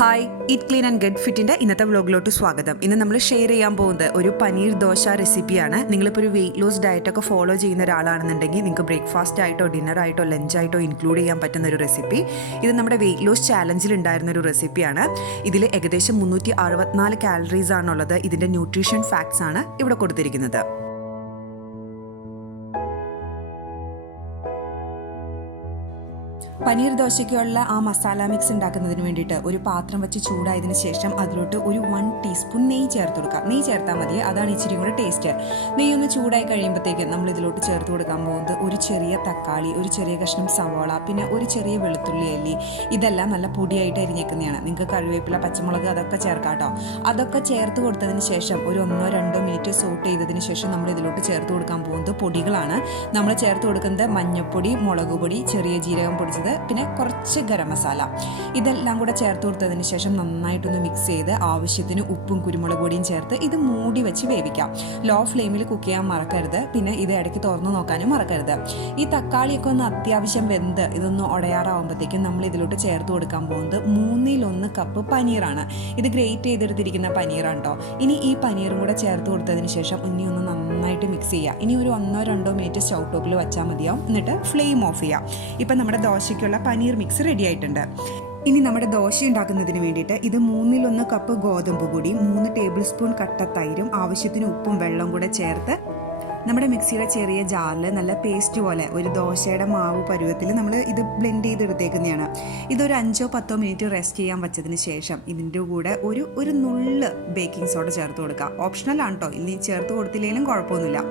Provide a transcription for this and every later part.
Hi, eat clean and get ഫിറ്റിൻ്റെ ഇന്നത്തെ വ്ലോഗിലോട്ട് സ്വാഗതം. ഇന്ന് നമ്മൾ ഷെയർ ചെയ്യാൻ പോകുന്നത് ഒരു പനീർ ദോശ റെസിപ്പിയാണ്. നിങ്ങളിപ്പോൾ ഒരു വെയിറ്റ് ലോസ് ഡയറ്റൊക്കെ ഫോളോ ചെയ്യുന്ന ഒരാളാണെന്നുണ്ടെങ്കിൽ നിങ്ങൾക്ക് ബ്രേക്ക്ഫാസ്റ്റ് ആയിട്ടോ ഡിന്നറായിട്ടോ ലഞ്ചായിട്ടോ ഇൻക്ലൂഡ് ചെയ്യാൻ പറ്റുന്ന ഒരു റെസിപ്പി. ഇത് നമ്മുടെ വെയിറ്റ് ലോസ് ചാലഞ്ചിൽ ഉണ്ടായിരുന്ന ഒരു റെസിപ്പിയാണ്. ഇതിൽ ഏകദേശം 364 കാലറീസ് ആണുള്ളത്. ഇതിൻ്റെ ന്യൂട്രീഷൻ ഫാക്ട്സ് ആണ് ഇവിടെ കൊടുത്തിരിക്കുന്നത്. പനീർ ദോശയ്ക്കുള്ള ആ മസാല മിക്സ് ഉണ്ടാക്കുന്നതിന് വേണ്ടിയിട്ട് ഒരു പാത്രം വെച്ച് ചൂടായതിനു ശേഷം അതിലോട്ട് ഒരു 1 ടീസ്പൂൺ നെയ്യ് ചേർത്ത് കൊടുക്കുക. നെയ്യ് ചേർത്താൽ മതി, അതാണ് ഇച്ചിരി കൂടെ ടേസ്റ്റ്. നെയ്യ് ഒന്ന് ചൂടായി കഴിയുമ്പോഴത്തേക്ക് നമ്മൾ ഇതിലോട്ട് ചേർത്ത് കൊടുക്കാൻ പോകുന്നത് ഒരു ചെറിയ തക്കാളി, ഒരു ചെറിയ കഷ്ണം സവാള, പിന്നെ ഒരു ചെറിയ വെളുത്തുള്ളി അല്ലി. ഇതെല്ലാം നല്ല പൊടിയായിട്ട് അരിഞ്ഞേക്കുന്നതാണ്. നിങ്ങൾക്ക് കറിവേപ്പില, പച്ചമുളക് അതൊക്കെ ചേർക്കാം കേട്ടോ. അതൊക്കെ ചേർത്ത് കൊടുത്തതിന് ശേഷം ഒരു 1-2 മിനിറ്റ് സോട്ട് ചെയ്തതിന് ശേഷം നമ്മൾ ഇതിലോട്ട് ചേർത്ത് കൊടുക്കാൻ പോകുന്നത് പൊടികളാണ്. നമ്മൾ ചേർത്ത് കൊടുക്കുന്നത് മഞ്ഞൾപ്പൊടി, മുളക് പൊടി, ചെറിയ ജീരകം പൊടിച്ചത്, പിന്നെ കുറച്ച് ഗരം മസാല. ഇതെല്ലാം കൂടെ ചേർത്ത് കൊടുത്തതിന് ശേഷം നന്നായിട്ടൊന്ന് മിക്സ് ചെയ്ത് ആവശ്യത്തിന് ഉപ്പും കുരുമുളക് പൊടിയും ചേർത്ത് ഇത് മൂടി വെച്ച് വേവിക്കാം. ലോ ഫ്ലെയിമിൽ കുക്ക് ചെയ്യാൻ മറക്കരുത്. പിന്നെ ഇത് ഇടയ്ക്ക് തുറന്നു നോക്കാനും മറക്കരുത്. ഈ തക്കാളിയൊക്കെ ഒന്ന് അത്യാവശ്യം വെന്ത് ഇതൊന്ന് ഉടയാറാവുമ്പോഴത്തേക്കും നമ്മൾ ഇതിലോട്ട് ചേർത്ത് കൊടുക്കാൻ പോകുന്നത് 3-1 കപ്പ് പനീറാണ്. ഇത് ഗ്രേറ്റ് ചെയ്തെടുത്തിരിക്കുന്ന പനീറാണ് കേട്ടോ. ഇനി ഈ പനീറും കൂടെ ചേർത്ത് കൊടുത്തതിന് ശേഷം ഇനി ഒന്ന് നന്നായിട്ട് മിക്സ് ചെയ്യുക. ഇനി ഒരു 1-2 മിനിറ്റ് സ്റ്റൗ ടോപ്പിൽ വെച്ചാൽ മതിയാവും. എന്നിട്ട് ഫ്ലെയിം ഓഫ് ചെയ്യുക. ഇപ്പം നമ്മുടെ ദോശയ്ക്കുള്ള പനീർ മിക്സ് റെഡി ആയിട്ടുണ്ട്. ഇനി നമ്മുടെ ദോശ ഉണ്ടാക്കുന്നതിന് വേണ്ടിയിട്ട് ഇത് 3-1 കപ്പ് ഗോതമ്പ് പൊടി, 3 ടേബിൾ സ്പൂൺ കട്ട തൈരും ആവശ്യത്തിന് ഉപ്പും വെള്ളം കൂടെ ചേർത്ത് നമ്മുടെ മിക്സിയുടെ ചെറിയ ജാറിൽ നല്ല പേസ്റ്റ് പോലെ ഒരു ദോശയുടെ മാവ് പരുവത്തിൽ നമ്മൾ ഇത് ബ്ലെൻഡ് ചെയ്തെടുത്തേക്കുന്നതാണ്. ഇതൊരു 5-10 മിനിറ്റ് റെസ്റ്റ് ചെയ്യാൻ വെച്ചതിന് ശേഷം ഇതിൻ്റെ കൂടെ ഒരു നുള്ള് ബേക്കിംഗ് സോഡ ചേർത്ത് കൊടുക്കുക. ഓപ്ഷണലാണ് കേട്ടോ, ഇനി ചേർത്ത് കൊടുത്തില്ലെങ്കിലും കുഴപ്പമൊന്നുമില്ല.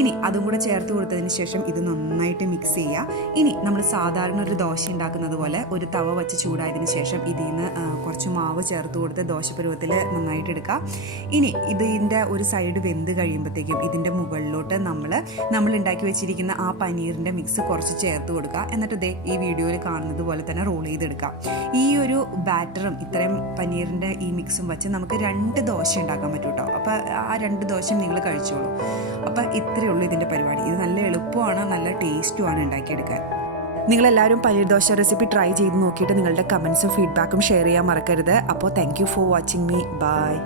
ഇനി അതും കൂടെ ചേർത്ത് കൊടുത്തതിന് ശേഷം ഇത് നന്നായിട്ട് മിക്സ് ചെയ്യുക. ഇനി നമ്മൾ സാധാരണ ഒരു ദോശ ഉണ്ടാക്കുന്നത് പോലെ ഒരു തവ വെച്ച് ചൂടായതിന് ശേഷം ഇതിൽ നിന്ന് കുറച്ച് മാവ് ചേർത്ത് കൊടുത്ത് ദോശപ്പരുവത്തിൽ നന്നായിട്ട് എടുക്കുക. ഇനി ഇതിൻ്റെ ഒരു സൈഡ് വെന്ത് കഴിയുമ്പോഴത്തേക്കും ഇതിൻ്റെ മുകളിലോട്ട് നമ്മൾ ഉണ്ടാക്കി വെച്ചിരിക്കുന്ന ആ പനീറിൻ്റെ മിക്സ് കുറച്ച് ചേർത്ത് കൊടുക്കുക. എന്നിട്ട് ദേ ഈ വീഡിയോയിൽ കാണുന്നത് പോലെ തന്നെ റോൾ ചെയ്തെടുക്കുക. ഈ ഒരു ബാറ്ററും ഇത്രയും പനീറിൻ്റെ ഈ മിക്സും വെച്ച് നമുക്ക് 2 ദോശ ഉണ്ടാക്കാൻ പറ്റും കേട്ടോ. അപ്പോൾ ആ 2 ദോശയും നിങ്ങൾ കഴിച്ചോളൂ. അപ്പോൾ ഇത്രയേ ഉള്ളൂ ഇതിൻ്റെ പരിപാടി. ഇത് നല്ല എളുപ്പമാണ്, നല്ല ടേസ്റ്റുമാണ് ഉണ്ടാക്കിയെടുക്കാൻ. നിങ്ങളെല്ലാവരും പനീർ ദോശ റെസിപ്പി ട്രൈ ചെയ്ത് നോക്കിയിട്ട് നിങ്ങളുടെ കമൻസും ഫീഡ്ബാക്കും ഷെയർ ചെയ്യാൻ മറക്കരുത്. അപ്പോൾ thank you for watching me. By.